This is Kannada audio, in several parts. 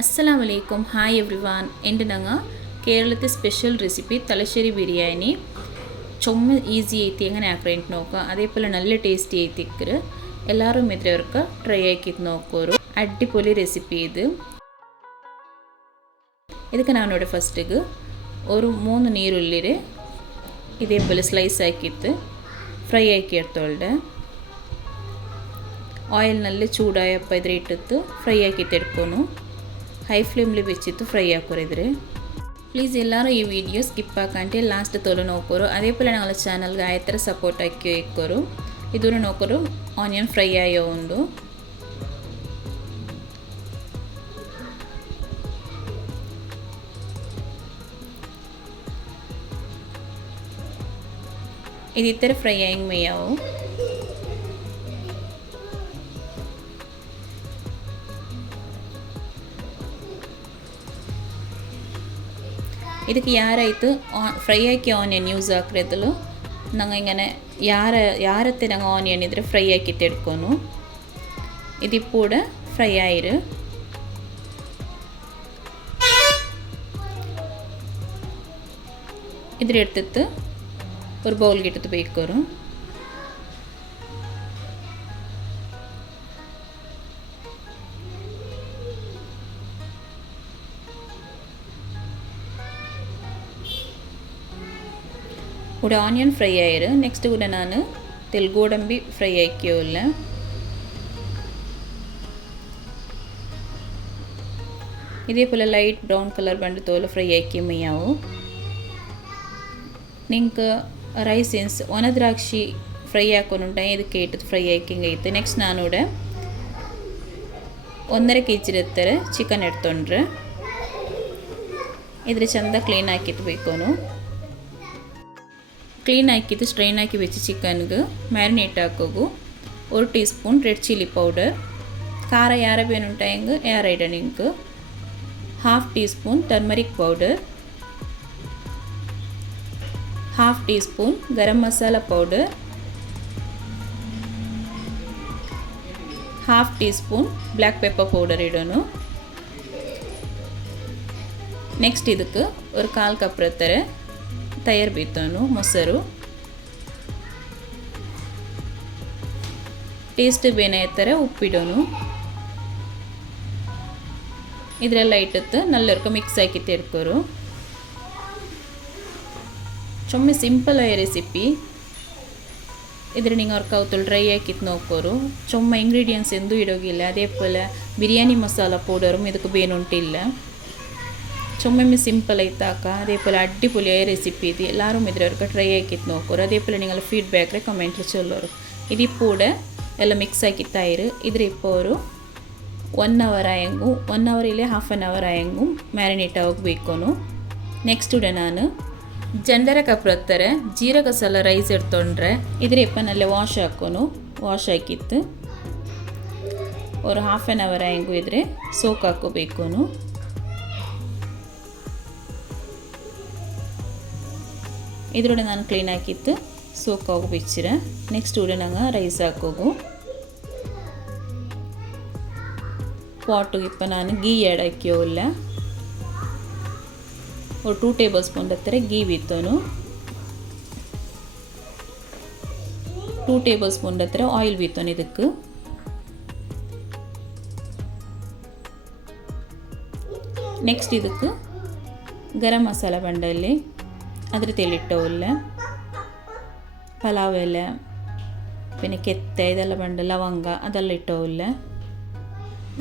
അസ്സലാമലൈക്കും ഹായ് എവ്രിവാൻ എൻ്റെ ഞങ്ങൾ കേരളത്തെ സ്പെഷ്യൽ റെസിപ്പി തലശ്ശേരി ബിരിയാണി ചുമ ഈസി ಐತಿ എങ്ങനെ ആക്രേಂಟ್ നോക്കുക അതേപോലെ നല്ല ടേസ്റ്റി ಐತಿಕ್ಕರು എല്ലാവരും ഇത്രവർക്ക് ട്രൈ ആക്കി നോക്കോರು അടിപൊളി റെസിപ്പി ಇದಕ್ಕೆ ನಾನು ನೋಡಿ ಫಸ್ಟಿಗೆ ഒരു 3 ನೀರುಳ್ಳಿ ഇതേപോലെ ಸ್ಲೈಸ್ ആക്കിയിട്ട് ഫ്രൈ ആക്കി എടുത്തോളുടെ ಆಯಿಲ್ ನಲ್ಲಿ ಚೂಡಾಯಪ್ಪ ಇದ್ರೆ ಇಟ್ಟಿತ್ತು ಫ್ರೈ ಆಗಿ ತೆಡ್ಕೊನು ಹೈ ಫ್ಲೇಮ್ಲಿ വെച്ചിട്ട് ഫ്രൈ ആക്കരുത് പ്ലീസ് എല്ലാവരും ഈ വീഡിയോ സ്കിപ്പ് ആക്കാണ്ട് ലാസ്റ്റ് തോല് നോക്കോರು അതേപോലെ ഞങ്ങളുടെ ಚಾನಲ್ಗೆ ಆಯ್ತರ ಸಪೋರ್ಟ್ ಆക്കി വെക്കോರು ಇದನ್ನು ನೋಕರು ಆನಿಯನ್ ಫ್ರೈ ಆಯೋ ಒಂದು ಇದು ಈ ಥರ ಫ್ರೈ ಆಗಿ ಮೇಯಾವು ಇದಕ್ಕೆ ಯಾರಾಯಿತು ಫ್ರೈ ಆಕಿ ಆನಿಯನ್ ಯೂಸ್ ಹಾಕಿರೋದಲು ನಂಗೆ ಹಿಂಗೆ ಯಾರತ್ತೆ ನಂಗೆ ಆನಿಯನ್ ಇದ್ರೆ ಫ್ರೈ ಆಕಿ ತೆಡ್ಕೊನು ಇದು ಕೂಡ ಫ್ರೈ ಆಯಿರು ಇದ್ರ എടുത്തിട്ട് ഒരു ബൗളിൽ ഇട്ടിട്ട് ಬೇಕೋರು ഇവിടെ ಆನಿಯನ್ ಫ್ರೈ ಆಯಿರು ನೆಕ್ಸ್ಟ್ ಕೂಡ ನಾನು ಗೋಡಂಬಿ ಫ್ರೈ ಆಕಿಯೋಲ್ಲ ഇതേപോലെ ലൈറ്റ് ബ്രൗൺ കളർ ಬಂದ ತೋಲ ಫ್ರೈ ಆಕಿ ಮೇಯಾವು ನಿಂಗೆ ರೈಸಿನ್ಸ್ ಒಣ ದ್ರಾಕ್ಷಿ ಫ್ರೈ ಹಾಕೊಂಡು ಇದಕ್ಕೆ ಇಟ್ಟು ಫ್ರೈ ಆಕಿಂಗ್ ಐತೆ ನೆಕ್ಸ್ಟ್ ನಾನು ഇവിടെ 1.5 kg ಇರ್ತಾರೆ ಚಿಕನ್ ಎಡ್ತೊಂಡ್ರೆ ಇದ್ರ ಚಂದ ಕ್ಲೀನ್ ಹಾಕಿಟ್ಟು ಬೇಕೋನು ಕ್ಲೀನ್ ಹಾಕಿದ್ದು ಸ್ಟ್ರೈನ್ ಹಾಕಿ വെച്ച് ಚಿಕನ್ಗೆ ಮ್ಯಾರಿನೇಟ್ ಹಾಕೋಗು 1 teaspoon red chilli powder ಖಾರ ಯಾರ ಬೇನುಂಟಾಯಂಗೆ ಯಾರ ಇಡನಿಂಗೆ 1/2 teaspoon turmeric powder 1/2 teaspoon garam masala powder 1/2 teaspoon black pepper powder ಇಡೋನು ನೆಕ್ಸ್ಟ್ ಇದಕ್ಕೆ ഒരു 1/4 ಕಪ್ ಇರ್ತಾರೆ ತಯಾರು ಬೀತೋನು ಮೊಸರು ಟೇಸ್ಟ್ ಬೇನೆ ಥರ ಉಪ್ಪಿಡೋನು ಇದರೆಲ್ಲ ಇಟ್ಟಿತ್ತು ನಲ್ಲರ್ಕ ಮಿಕ್ಸ್ ಹಾಕಿ ತೆರ್ಕೋರು ചുമ്മാ സിമ്പിൾ ആയ റെസിപ്പി ഇതിൽ നിങ്ങൾക്ക് അവത്തുള്ള ഡ്രൈ ആക്കിയിട്ട് നോക്കോರು ചുമ്മാ ഇൻഗ്രീഡിയൻസ് എന്തും ഇടുകയില്ല അതേപോലെ ബിരിയാണി മസാല പൗഡറും ಇದಕ್ಕೆ ಬೇನುಂಟಿಲ್ಲ ചുമ്മാ സിമ്പിൾ ആയിട്ടാക്ക അതേപോലെ അടിപൊളിയായ റെസിപ്പി ഇത് എല്ലാവരും ഇതിലവർക്ക് ട്രൈ ആക്കിയിട്ട് നോക്കോರು അതേപോലെ നിങ്ങൾ ഫീഡ്ബാക്കിൽ കമൻറ്റിൽ ചൊല്ലോರು ഇതിപ്പോൾ എല്ലാം മിക്സ് ആക്കി തൈര് ഇതിപ്പോൾ ഒരു 1 hour ಆಯಂಗು 1 hour ಇಲ್ಲ 1/2 hour ಆಯಂಗು ಮ್ಯಾರಿನೇಟ್ ಆಗಬೇಕೋನು ನೆಕ್ಸ್ಟ್ ಉಡ ನಾನು ಜಂಡರ ಕಪ್ ಇರ್ತಾರೆ ಜೀರಕ ಸಲ ರೈಸ್ ಎಡ್ತೊಂಡ್ರೆ ಇದ್ರ ಇಪ್ಪನಲ್ಲೇ ವಾಶ್ ಹಾಕೋನು ವಾಶ್ ಹಾಕಿತ್ತು ஒரு 1/2 hour ಆಯಂಗು ಇದ್ರೆ ಸೋಕ್ ಹಾಕೋಬೇಕೋನು ಇದರೊಡೆ ನಾನು ಕ್ಲೀನ್ ಹಾಕಿತ್ತು ಸೋಕ್ ಆಗಿ ಬಿಚ್ಚಿರ ನೆಕ್ಸ್ಟ್ ಉಡೆ ನಂಗೆ ರೈಸ್ ಹಾಕೋಗು ಪಾಟಿಗೆ ಇಪ್ಪ ನಾನು ಗೀ ಆ್ಯಡ್ ಹಾಕಿಯೋಲ್ಲ ഒരു 2 tablespoon ಹತ್ತಿರ ಗೀ ಬಿತ್ತೋನು 2 tablespoon ಹತ್ತಿರ ಆಯಿಲ್ ಬಿತ್ತೋನು ಇದಕ್ಕೆ ನೆಕ್ಸ್ಟ್ ಇದಕ್ಕೆ ಗರಂ ಮಸಾಲ ಬಂಡಲ್ಲಿ ಅದ್ರ ತೆಲಿಟ್ಟವಲ್ಲ ಪಲಾವ್ ಎಲೆ പിന്നെ ಕೆತ್ತ ಇದೆಲ್ಲ ಬಂಡ ಲವಂಗ ಅದೆಲ್ಲ ಇಟ್ಟವಲ್ಲ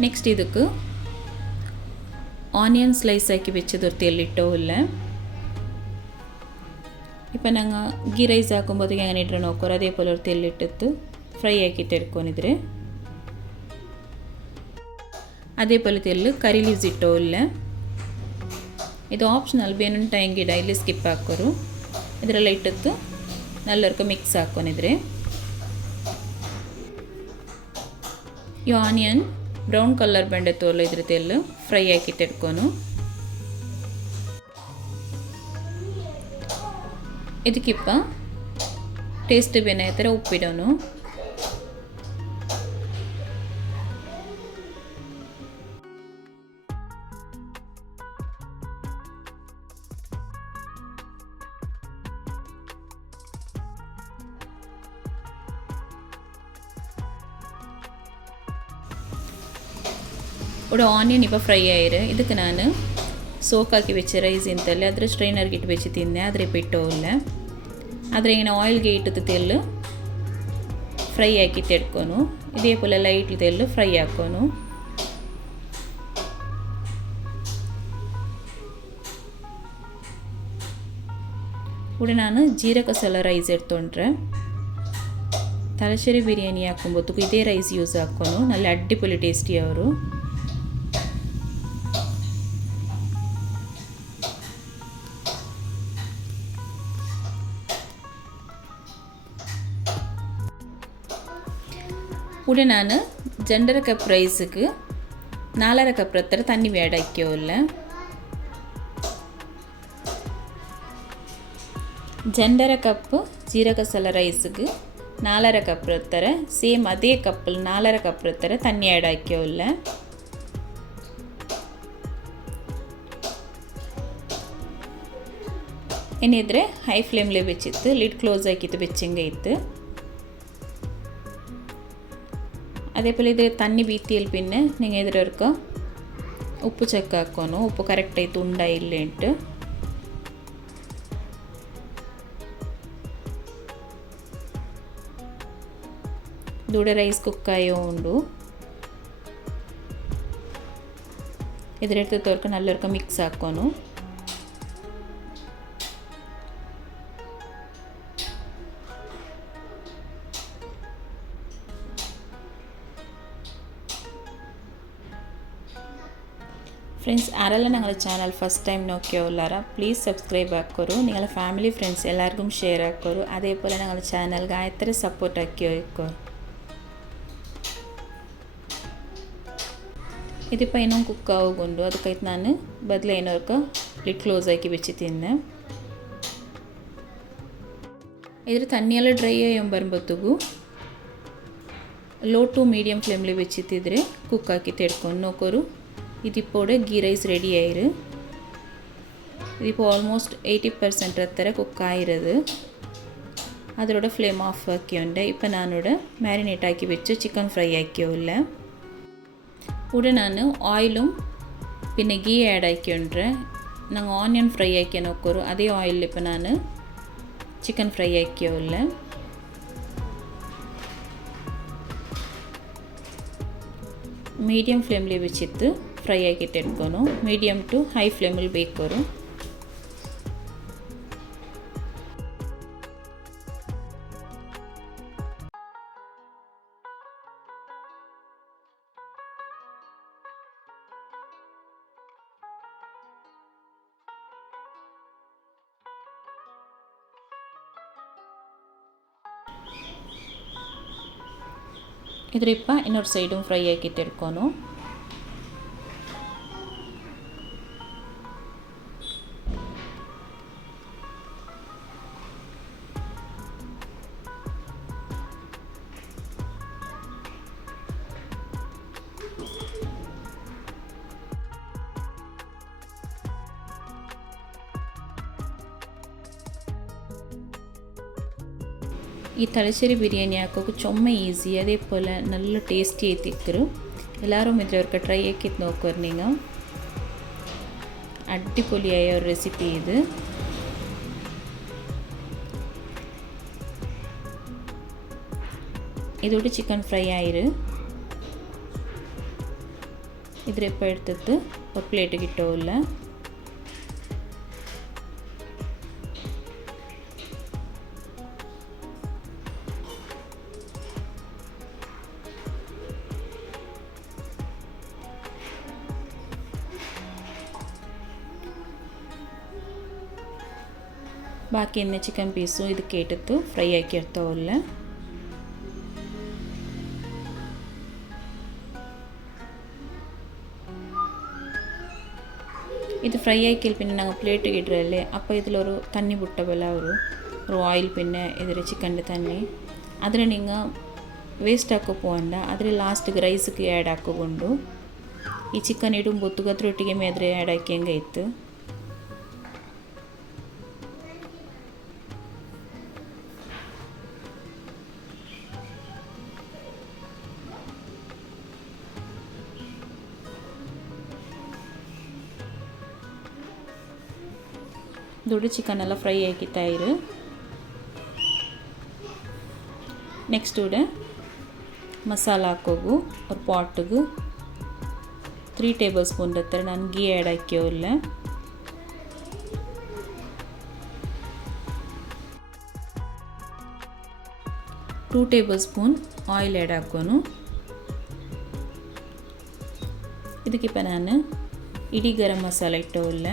ನೆಕ್ಸ್ಟ್ ಇದಕ್ಕೆ ಆನಿಯನ್ ಸ್ಲೈಸ್ ಹಾಕಿ വെച്ചതൊരു തെല്ലിട്ടവുമില്ല ഇപ്പം ഞങ്ങൾ ഗീ റൈസ് ആക്കുമ്പോഴത്തേക്ക് അങ്ങനെ ഇട്ട് നോക്കോರು അതേപോലെ ഒരു തെല്ലിട്ടിട്ട് ഫ്രൈ ആക്കിയിട്ട് എടുക്കൊനിದ್ರೆ അതേപോലെ തെല്ല് കറി ലീವ್ಸ್ ಇಟ್ಟವುಲ್ಲ ಇದು ಆಪ್ಷನಲ್ ಬೇನುಂಟಾಯಂಗೆ ಇಡ ಇಲ್ಲಿ ಸ್ಕಿಪ್ ಹಾಕೋರು ಇದರೆಲ್ಲ ಇಟ್ಟಿತ್ತು ನಲ್ಲರ್ಕ ಮಿಕ್ಸ್ ಹಾಕ್ಕೊಂಡಿದ್ರೆ ಈ ಆನಿಯನ್ ಬ್ರೌನ್ ಕಲರ್ ಬಂಡೆ ತೋಲ ಇದ್ರ ತೆಲ್ಲು ಫ್ರೈ ಹಾಕಿ ತೆಡ್ಕೊನು ಇದಕ್ಕಿಪ್ಪ ಟೇಸ್ಟ್ ಬೇನೆ ಥರ ಉಪ್ಪಿಡೋನು ഇവിടെ ഓണിയൻ ഇപ്പോൾ ഫ്രൈ ആയിര് ಇದಕ್ಕೆ ನಾನು ಸೋಕಾಕಿ വെച്ച ರೈಸ್ ಇಂತಲ್ಲಿ ಅದರ ಸ್ಟ್ರೈನರ್ಗೆ ಇಟ್ಟು വെച്ച് ತಿನ್ನೆ ಆದರೆ ಬಿಟ್ಟೋಲ್ಲ ಆದರೆ ಇങ്ങനെ ಆಯಿಲ್ಗೆ ಇಟ್ಟು ತೆಲ್ಲು ಫ್ರೈ ಆಕಿ ತೆಡ್ಕೊನು ಇದೇ ಪೋಲೆ ಲೈಟ್ ತೆಲ್ಲು ಫ್ರೈ ಹಾಕೋನು ഇവിടെ ನಾನು ಜೀರಕ ಮಸಾಲ ರೈಸ್ ಎಡ್ತೊಂಡ್ರೆ ತಲಶೇರಿ ಬಿರಿಯಾನಿ ಹಾಕೊಂಬತ್ತು ಇದೇ ರೈಸ್ ಯೂಸ್ ಹಾಕೋನು നല്ല ಅಡ್ಡಿಪೊಲಿ ಟೇಸ್ಟಿ ಅವರು ഇവിടെ ನಾನು 2.5 കപ്പ് റൈസ്ക്ക് 4.5 കപ്പ് അത്ര തണ്ണി ആഡ് ആക്കിയോല്ല 2.5 ಕಪ್ ಜೀರಕ ಮಸಾಲ ರೈಸ್ಗೆ 4.5 ಕಪ್ ಇರ್ತಾರೆ ಸೇಮ್ ಅದೇ ಕಪ್ಪಲ್ಲಿ 4.5 ಕಪ್ ಇರ್ತಾರೆ ತಣ್ಣಿ ಆ್ಯಡ್ ಹಾಕ್ಯೋಲ್ಲ ಏನಿದ್ರೆ ಹೈ ಫ್ಲೇಮ್ಲೆ ಬೆಚ್ಚಿತ್ತು ಲಿಡ್ ಕ್ಲೋಸ್ ಹಾಕಿತ್ತು ಬೆಚ್ಚಂಗೆ ಇತ್ತು അതേപോലെ ഇത് തന്നി ബീത്തിയിൽ പിന്നെ നിങ്ങൾ ഇതിലൊരുക്ക ഉപ്പ് ചെക്ക് ആക്കോന്നു ഉപ്പ് കറക്റ്റായിട്ട് ഉണ്ടായില്ലേട്ട് ಇದೂടെ ರೈಸ್ ಕುಕ್ಕಾಯೋ ಉಂಡು ಇದರೆಡ್ತು ತೋರ್ಕ ನಲ್ಲೊರ್ಕ ಮಿಕ್ಸ್ ಹಾಕೋನು ಫ್ರೆಂಡ್ಸ್ ಆರೆಲ್ಲ ഞങ്ങളുടെ ಚಾನಲ್ ಫಸ್ಟ್ ಟೈಮ್ നോക്കിയോല്ലാರ പ്ലീസ് സബ്സ്ക്രൈബ് ആക്കോರು നിങ്ങളുടെ ഫാമിലി ഫ്രണ്ട്സ് എല്ലാവർക്കും ഷെയർ ആക്കോರು അതേപോലെ ഞങ്ങളുടെ ಚಾನಲ್ಗೆ ಆಯ್ತರ ಸಪೋರ್ಟ್ ಆಕಿಯೋ ಇಕ್ಕೋರು ഇതിപ്പോൾ ಇನ್ನೊಂದು ಕುಕ್ ಆಗೋಗುಂಡು ಅದಕ್ಕೈತೆ ನಾನು ಬದಲು ಏನೋರ್ಕ ಲಿಡ್ ಕ್ಲೋಸ್ ಆಕಿ ಬೆಚ್ಚಿ ತಿಂದೆ ಇದ್ರ ತಣ್ಣಿಯೆಲ್ಲ ಡ್ರೈ ಬರುಂಬತ್ತಿಗೂ ಲೋ ಟು ಮೀಡಿಯಮ್ ಫ್ಲೇಮ್ಲಿ ಬೆಚ್ಚಿತ್ತಿದ್ರೆ ಕುಕ್ ಹಾಕಿ ತೆಡ್ಕೊಂಡು ನೋಕೋರು ഇതിപ്പോടെ ഗീ റൈസ് റെഡി ആയിരു ഇതിപ്പോൾ ഓൾമോസ്റ്റ് 80% ಹತ್ತರ ಕುಕ್ ಆಯಿರೋದು ಅದರೊಡ ಫ್ಲೇಮ್ ಆಫ್ ಹಾಕಿಯೋಂಡೆ ಇപ്പം ನಾನೋಡ ಮ್ಯಾರಿನೇಟ್ ಹಾಕಿ വെച്ച് ചിക്കൻ ഫ്രൈ ആക്കിയോല്ല ഇവിടെ ನಾನು ಆಯಿലും പിന്നെ ಗೀ ಆ್ಯಡ್ ആക്കിയോണ്ട്ರೆ ನಂಗೆ ಆನಿಯನ್ ಫ್ರೈ ಆಕಿ ನೋಕೋರು ಅದೇ ಆಯಿಲ್ ಇപ്പം ನಾನು ಚಿಕನ್ ಫ್ರೈ ಆಕಿಯೋಲ್ಲ ಮೀಡಿಯಮ್ ಫ್ಲೇಮ್ಲಿ വെച്ചിತ್ತು ಫ್ರೈ ಆಕಿಟ್ಟು ಇಟ್ಕೊನು ಮೀಡಿಯಮ್ ಟು ಹೈ ಫ್ಲೇಮಲ್ಲಿ ಬೇಕೋರು ಇದ್ರಿಪ್ಪ ಇನ್ನೊಂದು ಸೈಡು ಫ್ರೈ ಆಕಿಟ್ಟು ಇಟ್ಕೊನು ಈ ತಲಶೇರಿ ಬಿರಿಯಾನಿ ಹಾಕೋಕೆ ಚೊಮ್ಮ ಈಸಿ അതേപോലെ നല്ല ടേസ്റ്റി ആയിത്തിക്കರು എല്ലാവരും ഇതിലൊക്കെ ട്രൈ ആക്കിയിട്ട് നോക്കുവാർ നിങ്ങൾ അടിപൊളിയായ ഒരു റെസിപ്പി ഇത് ഇതോടെ ചിക്കൻ ഫ്രൈ ആയിരു ഇതിപ്പോൾ എടുത്തിട്ട് ഒരു പ്ലേറ്റ് കിട്ടുമില്ല ಬಾಕಿ ಇನ್ನು ಚಿಕನ್ ಪೀಸು ಇದಕ್ಕೆ ಇಟ್ಟಿತ್ತು ಫ್ರೈ ಹಾಕಿರ್ತಾವಲ್ಲ ഇത് ഫ്രൈ ആക്കിയാൽ പിന്നെ ഞങ്ങൾ പ്ലേറ്റ് ഇടറല്ലേ അപ്പോൾ ഇതിലൊരു തണ്ണി പുട്ടവല്ല ഒരു ഓയിൽ പിന്നെ ഇതിൽ ചിക്കൻ്റെ തണ്ണി അതിൽ നിങ്ങൾ വേസ്റ്റ് ആക്കോ പോകണ്ട അതിൽ ಲಾಸ್ಟಿಗೆ ರೈಸ್ಗೆ ಆ್ಯಡ್ ಹಾಕೋಕೊಂಡು ಈ ಚಿಕನ್ ಇಡುಂಬೊತ್ತು ಗದ್ರೊಟ್ಟಿಗೆ ಮೇದ್ರೆ ಆ್ಯಡ್ ಹಾಕಿ ಹೆಂಗಾಯ್ತು ದೊಡ್ಡ ಚಿಕನ್ ಎಲ್ಲ ಫ್ರೈ ಆಗಿತ್ತಾಯಿರು. ನೆಕ್ಸ್ಟ್ ഇവിടെ ಮಸಾಲ ಹಾಕೋಗು ഒരു ಪಾಟ್ಗೆ 3 ಟೇಬಲ್ ಸ್ಪೂನ್ ಹತ್ರ ನಾನು ಗೀ ಆ್ಯಡ್ ಹಾಕ್ಯೋಲ್ಲ. Two tablespoon oil add ಹಾಕೋನು. ಇದಕ್ಕಿಪ್ಪ ನಾನು ಇಡೀ ಗರಂ ಮಸಾಲ ಇಟ್ಟೋಲ್ಲ.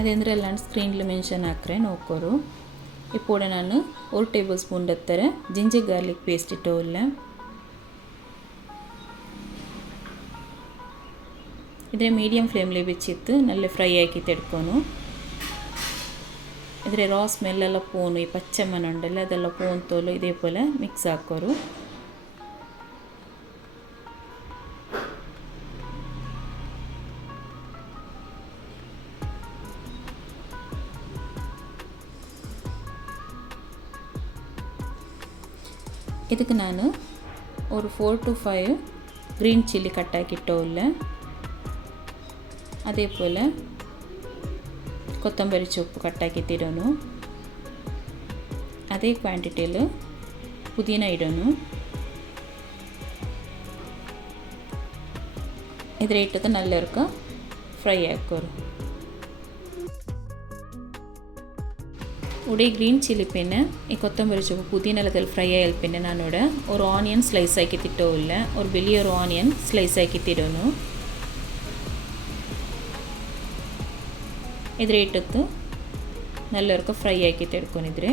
അതെന്തെല്ലാം സ്ക്രീനിൽ മെൻഷൻ ആക്കറേ നോക്കൂ. ഇപ്പോൾ ഞാൻ 1 ടേബിൾ സ്പൂൺ അത്ര ജിഞ്ചർ ഗാർലിക് പേസ്റ്റ് ഇട്ടില്ല. ഇതിനെ മീഡിയം ഫ്ലെയിമിൽ വെച്ചിട്ട് നല്ല ഫ്രൈ ആക്കിയിട്ട് എടുക്കുന്നു. ഇതിലെ ರಾ ಸ್ಮೆಲ್ಲೆಲ್ಲ പോന്നു. ഈ പച്ചമണം ഉണ്ടല്ലോ അതെല്ലാം പോന്നോലോ. ഇതേപോലെ മിക്സ് ആക്കൂ. ಇದಕ್ಕೆ ನಾನು ഒരു 4 to 5 ಗ್ರೀನ್ ಚಿಲ್ಲಿ ಕಟ್ಟಾಕಿಟ್ಟೋಲ್ಲ. അതേപോലെ ಕೊತ್ತಂಬರಿ ಸೊಪ್ಪು ಕಟ್ಟಾಕಿಟ್ಟಿರೋನು. ಅದೇ ಕ್ವಾಂಟಿಟಿಯಲ್ಲಿ ಪುದೀನ ಇಡೋನು. ಇದರ ಇಟ್ಟದ್ದು ನಲ್ಲರ್ಕ ಫ್ರೈ ಹಾಕೋರು. ഇവിടെ ഗ്രീൻ ചില്ലി പിന്നെ ഈ കൊത്തമ്പരി ചുവപ്പ് പുതിനലത്തിൽ ഫ്രൈ ആയാൽ പിന്നെ ഞാനിവിടെ ഒരു ഓണിയൻ സ്ലൈസ് ആക്കി തിട്ടില്ല. ഒരു വലിയൊരു ഓണിയൻ സ്ലൈസ് ആക്കി തിരുന്നു. ഇതിരെ ഇട്ടിട്ട് നല്ലവർക്ക് ഫ്രൈ ആക്കിയിട്ട് എടുക്കുന്നിದ್ರೆ.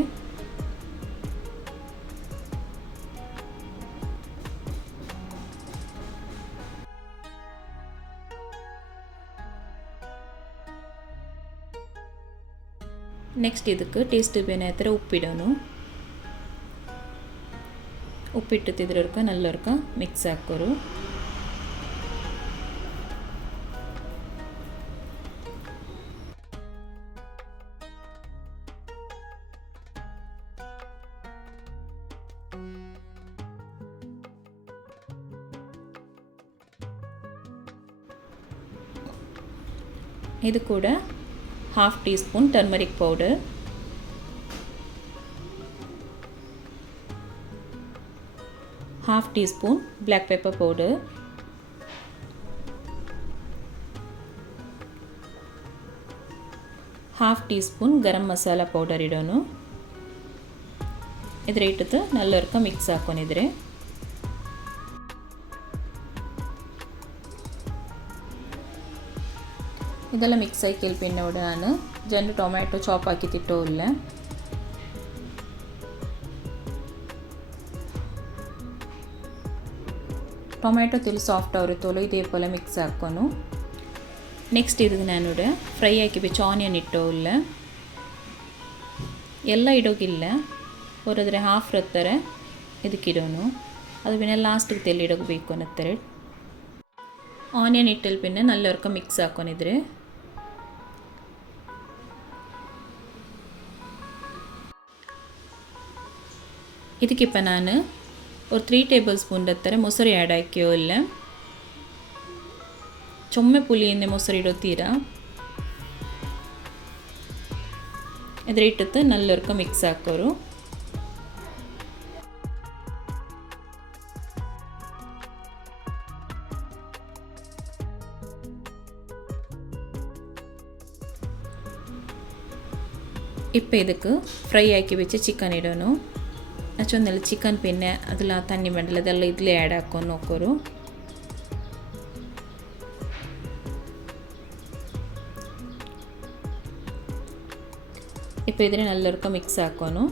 ನೆಕ್ಸ್ಟ್ ಇದಕ್ಕೆ ಟೇಸ್ಟ್ ಬೇನೆ ಹತ್ರ ಉಪ್ಪಿಡೋನು. ಉಪ್ಪಿಟ್ಟಿದ್ರರ್ಕ ನಲ್ಲರ್ಕ ಮಿಕ್ಸ್ ಹಾಕೋರು. ಇದು ಕೂಡ 1/2 teaspoon turmeric powder, 1/2 teaspoon black pepper powder, 1/2 teaspoon garam masala powder ಇಡೋನು. ಇದರ ಇಟ್ಟು ನಲ್ಲರ್ಕ ಮಿಕ್ಸ್ ಹಾಕೊಂಡಿದ್ರೆ ಇದೆಲ್ಲ ಮಿಕ್ಸ್ ಆಗಿ പിന്നെ ഇവിടെ ನಾನು രണ്ട് ടൊമാറ്റോ ചോപ്പ് ആക്കിയിട്ടില്ല. ಟೊಮ್ಯಾಟೊ ತಿಳಿ ಸಾಫ್ಟ್ ಆಗುತ್ತೋ ಇದೇപോലെ ಮಿಕ್ಸ್ ಹಾಕೋನು. ನೆಕ್ಸ್ಟ್ ಇದಕ್ಕೆ ನಾನಿവിടെ ಫ್ರೈ ಆಕಿ ಬೆಚ್ಚ ಆನಿಯನ್ ಇಟ್ಟೋಲ್ಲ. ಎಲ್ಲ ಇಡೋಗಿಲ್ಲ, ಹೊರದ್ರೆ ಹಾಫ್ ರತ್ತಾರೆ ಇದಕ್ಕಿಡೋನು. ಅದು പിന്നെ ಲಾಸ್ಟಿಗೆ ತೆಲ್ಲಿ ಇಡೋಗಬೇಕು ಅನ್ನತ್ತಾರೆ. ಆನಿಯನ್ ಇಟ್ಟಲ್ಲಿ പിന്നെ ನಲ್ಲವರ್ಕ ಮಿಕ್ಸ್ ಹಾಕೊಂಡಿದ್ರೆ ಇದಕ್ಕಿಪ್ಪ ನಾನು ഒരു 3 ಟೇಬಲ್ ಸ್ಪೂನ್ ಹತ್ತರ ಮೊಸರು ಆ್ಯಡ್ ಹಾಕಿಯೋ ಇಲ್ಲ. ಚೊಮ್ಮೆ ಪುಳಿಯಿಂದ ಮೊಸರು ಇಡೋತೀರಾ. ಇದರ ಇಟ್ಟು ನಲ್ಲವರ್ಕ ಮಿಕ್ಸ್ ಹಾಕೋರು. ഇപ്പോൾ ಇದಕ್ಕೆ ഫ്രൈ ആക്കി വെച്ച് ചിക്കൻ ഇടണു. അച്ചൊന്നല്ല ചിക്കൻ പിന്നെ അതിൽ ആ തണ്ണി വേണ്ടല്ല അതെല്ലാം ഇതിൽ ആഡ് ആക്കാൻ നോക്കൂ. ഇപ്പോൾ ഇതിനെ നല്ലവർക്ക് മിക്സ് ആക്കാനു.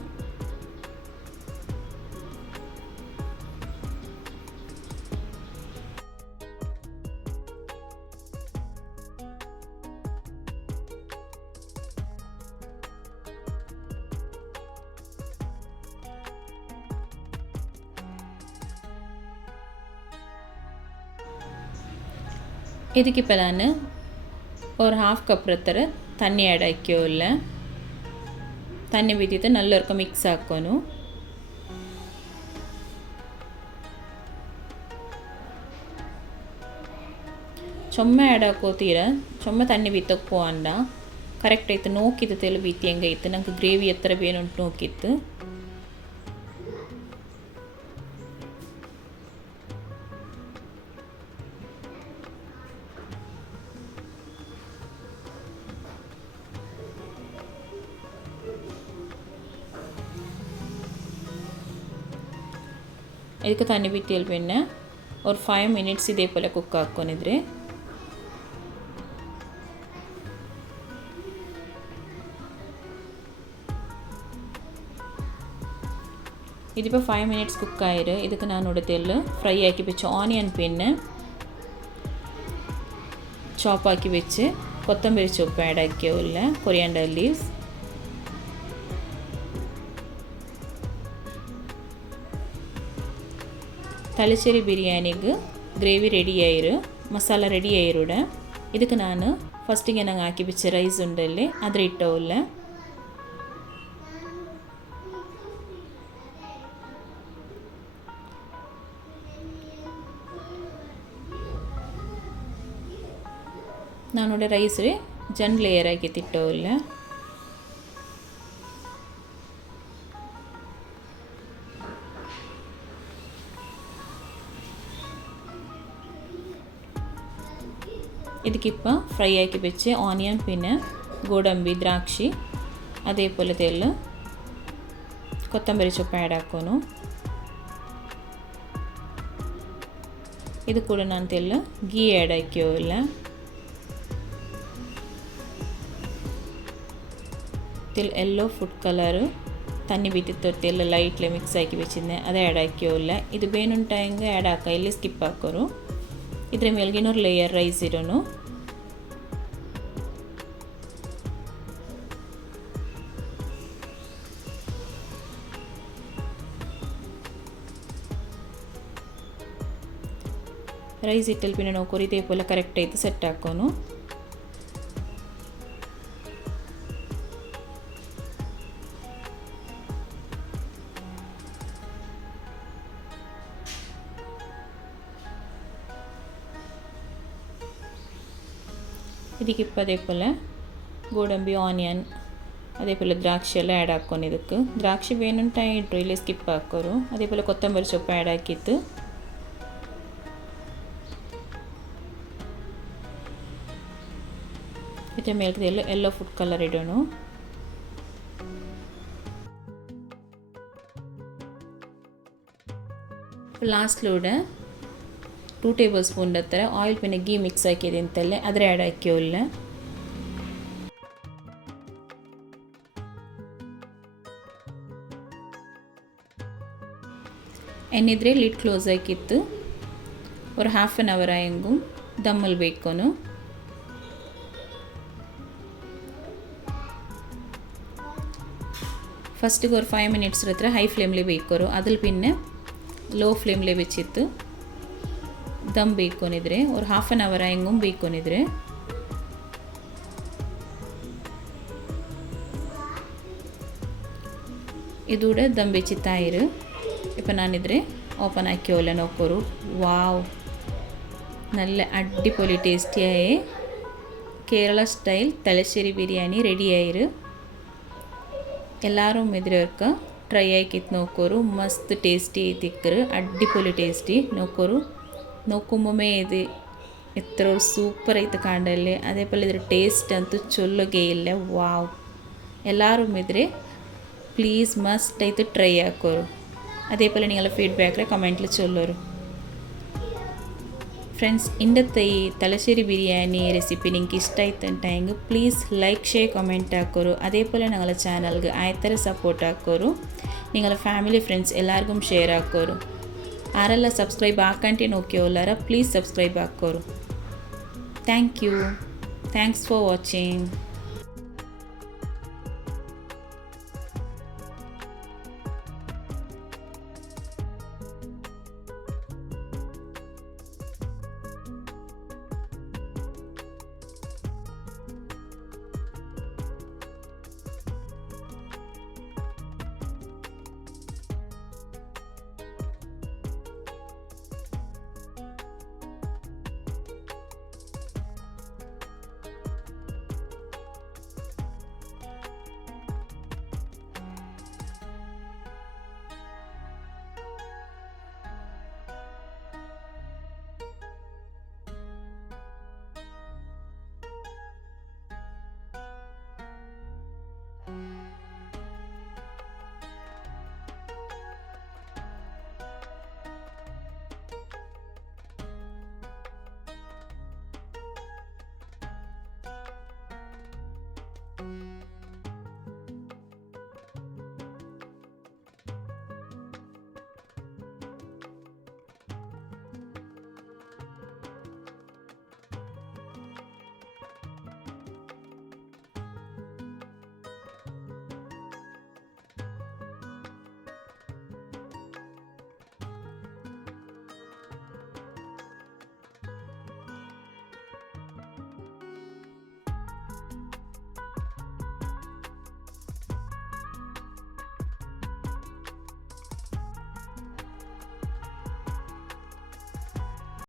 ಇದಕ್ಕಿಪ್ಪ ನಾನು ஒரு 1/2 ಕಪ್ ಹತ್ರ ತಣ್ಣಿ ಆ್ಯಡ್ ಹಾಕಿಯೋ ಇಲ್ಲ. ತಣ್ಣಿ ಬಿದ್ದಿತ್ತು ನಲ್ಲವರ್ಕ ಮಿಕ್ಸ್ ಹಾಕೋನು. ಚೊಮ್ಮೆ ಆ್ಯಡ್ ಹಾಕೋತೀರ ಚೊಮ್ಮೆ ತಣ್ಣಿ ಬಿತ್ತಕ್ಕೆ ಪೋಂಡ ಕರೆಕ್ಟ್ ಆಯ್ತು ನೋಕಿತ್ತು ತೆಲು ಬೀತಿ ಹೆಂಗೈತೆ ನಂಗೆ ಗ್ರೇವಿ ಎತ್ತರ ಬೇನುಂಟು ನೋಕಿತ್ತು ಇದಕ್ಕೆ ತಣ್ಣಿ ಬಿತ್ತಿಯಲ್ಲಿ പിന്നെ ഒരു 5 മിനിറ്റ്സ് ഇതേപോലെ കുക്ക് ആക്കുന്നിದ್ರೆ ഇതിപ്പോൾ 5 മിനിറ്റ്സ് കുക്കായിര് ಇದಕ್ಕೆ ನಾನು ಉಡತೆಲ್ಲ ಫ್ರೈ ಆಕಿ വെച്ച ಆನಿಯನ್ പിന്നെ ചോപ്പ് ആക്കി വെച്ച് കൊത്തമ്പരി ചൊപ്പ് ആഡ് ആക്കിയല്ല കൊറിയാണ്ടർ ലീവ്സ് ತಲಚೇರಿ ಬಿರಿಯಾನಿಗೆ ಗ್ರೇವಿ ರೆಡಿ ಆಯಿರು ಮಸಾಲ ರೆಡಿ ಆಯಿರುಡ ಇದಕ್ಕೆ ನಾನು ಫಸ್ಟಿಗೆ ನಂಗೆ ಹಾಕಿ ಬಿಚ್ಚ ರೈಸ್ ಉಂಡಲ್ಲಿ ಅದ್ರ ಇಟ್ಟವಲ್ಲ ನಾನು ರೈಸ್ ಜನ್ ಲೇಯರ್ ಆಗಿ ತಿಟ್ಟವಲ್ಲ ಇದಕ್ಕಿಪ್ಪ ಫ್ರೈ ಆಕಿ വെച്ച് ಆನಿಯನ್ പിന്നെ ಗೋಡಂಬಿ ದ್ರಾಕ್ಷಿ അതേപോലെ തെല്ല് കൊത്തമ്പരി ചൊപ്പ് ആഡ് ആക്കുന്നു ಇದು ಕೂಡ ನಾನು ತೆಲ್ಲ ಗೀ ಆ್ಯಡ್ ಆಕ್ಯೋಲ್ಲ ತೆಲ್ ಎಲ್ಲೋ ಫುಡ್ ಕಲರ್ ತಣ್ಣಿ ಬಿತ್ತಿತ್ತು ತೆಲ್ಲ ಲೈಟ್ಲೆ ಮಿಕ್ಸ್ ಆಕಿ വെച്ചിരുന്നെ ಅದು ಆ್ಯಡ್ ಆಕ್ಯೋಲ್ಲ ಇದು ಬೇನುಂಟಾಯಂಗ ಆ್ಯಡ್ ಆಕ ಇಲ್ಲಿ ಸ್ಕಿಪ್ ಹಾಕೋರು ಇದ್ರ ಮೇಲ್ಗಿನ ಒಂದು ಲೇಯರ್ ರೈಸ್ ಇರೋನು ರೈಸ್ ಇಟ್ಟಲ್ಲಿ പിന്നെ ನಾವು ಇದೇപോലെ ಕರೆಕ್ಟ್ ಆಯ್ತು ಸೆಟ್ ಹಾಕೋನು ಇದಕ್ಕಿಪ್ಪ അതേപോലെ ಗೋಡಂಬಿ ಆನಿಯನ್ അതേപോലെ ದ್ರಾಕ್ಷಿ ಎಲ್ಲ ಆ್ಯಡ್ ಹಾಕ್ಕೊಂಡು ಇದಕ್ಕೆ ದ್ರಾಕ್ಷಿ ಬೇನುಂಟಾಯಿ ಇಟ್ಟರು ಇಲ್ಲಿ ಸ್ಕಿಪ್ ಹಾಕೋರು അതേപോലെ ಕೊತ್ತಂಬರಿ ಸೊಪ್ಪು ಆ್ಯಡ್ ಹಾಕಿತ್ತು ಇದರ ಮೇಲೆ ಎಲ್ಲೋ ಫುಡ್ ಕಲರ್ ಇಡೋಣ ಲಾಸ್ಟ್ಲೂടെ 2 ಟೇಬಲ್ ಸ್ಪೂನ್ ಹತ್ತಿರ ಆಯಿಲ್ പിന്നെ ಗೀ ಮಿಕ್ಸ್ ಹಾಕಿದೆ ಅಂತಲ್ಲೇ ಅದರ ಆ್ಯಡ್ ಹಾಕಿಯೋಲ್ಲ ಎನ್ನಿದ್ರೆ ಲಿಡ್ ಕ್ಲೋಸ್ ಹಾಕಿತ್ತು ஒரு 1/2 hour ಆಯಂಗು ದಮ್ಮಲ್ಲಿ ಬೇಕೋನು ഫസ്റ്റ് ഒരു 5 മിനിറ്റ്സ് ಹತ್ರ ಹೈ ಫ್ಲೇಮ್ಲಿ ಬೇಕೋರು അതിൽ പിന്നെ ಲೋ ಫ್ಲೇಮ್ಲಿ വെച്ചിತ್ತು ದಮ್ ಬೇಕೋನಿದ್ರೆ ஒரு 1/2 hour ಆಯಂಗು ಬೇಕೋನಿದ್ರೆ ಇದೂടെ ದಮ್ വെച്ചിത്തായിரு ഇപ്പം ഞാനിದ್ರೆ ഓപ്പൺ ആക്കിയോല നോക്കോരു വാവ് നല്ല അടിപൊളി ടേസ്റ്റിയായ കേരള സ്റ്റൈൽ തലശ്ശേരി ബിരിയാണി റെഡിയായിரு എല്ലാവരും ഇതിലേക്ക് ട്രൈ ആക്കിയിട്ട് നോക്കോರು ಮಸ್ತ್ ಟೇಸ್ಟಿ ತಿಕ್ಕರು ಅಡ್ಡಿಪೊಲಿ ಟೇಸ್ಟಿ ನೋಕೋರು ನೋಕುಮ್ಮೆ ಇದು ಎತ್ತರ ಸೂಪರ್ ಐತೆ ಕಾಂಡಲ್ಲಿ അതേപോലെ ಇದರ ಟೇಸ್ಟ್ ಅಂತೂ ಚೊಲ್ಲಗೆ ಇಲ್ಲ ವಾವ್ എല്ലാവരും ഇതിരെ പ്ലീസ് മസ്റ്റ് ആയിട്ട് ട്രൈ ആക്കോರು അതേപോലെ നിങ്ങളുടെ ഫീഡ്ബാക്കിൽ കമൻറ്റിൽ ചൊല്ലോರು ഫ്രണ്ട്സ് ഇന്നത്തെ ഈ തലശ്ശേരി ബിരിയാണി റെസിപ്പി നിങ്ങൾക്ക് ഇഷ്ടമായിട്ടുണ്ടെങ്കിൽ പ്ലീസ് ലൈക്ക് ഷെയർ കമൻറ്റ് ആക്കോರು അതേപോലെ ഞങ്ങളുടെ ചാനൽಗೆ ಆಯ್ತರ ಸಪೋರ್ಟ್ ಹಾಕೋರು നിങ്ങളുടെ ಫ್ಯಾಮಿಲಿ ಫ್ರೆಂಡ್ಸ್ ಎಲ್ಲರಿಗೂ ಶೇರ್ ಹಾಕೋರು ಆರೆಲ್ಲ ಸಬ್ಸ್ಕ್ರೈಬ್ ಹಾಕಂಟೆ ನೋಕ್ಯೋಲಾರ ಪ್ಲೀಸ್ ಸಬ್ಸ್ಕ್ರೈಬ್ ಹಾಕೋರು thank you thanks for watching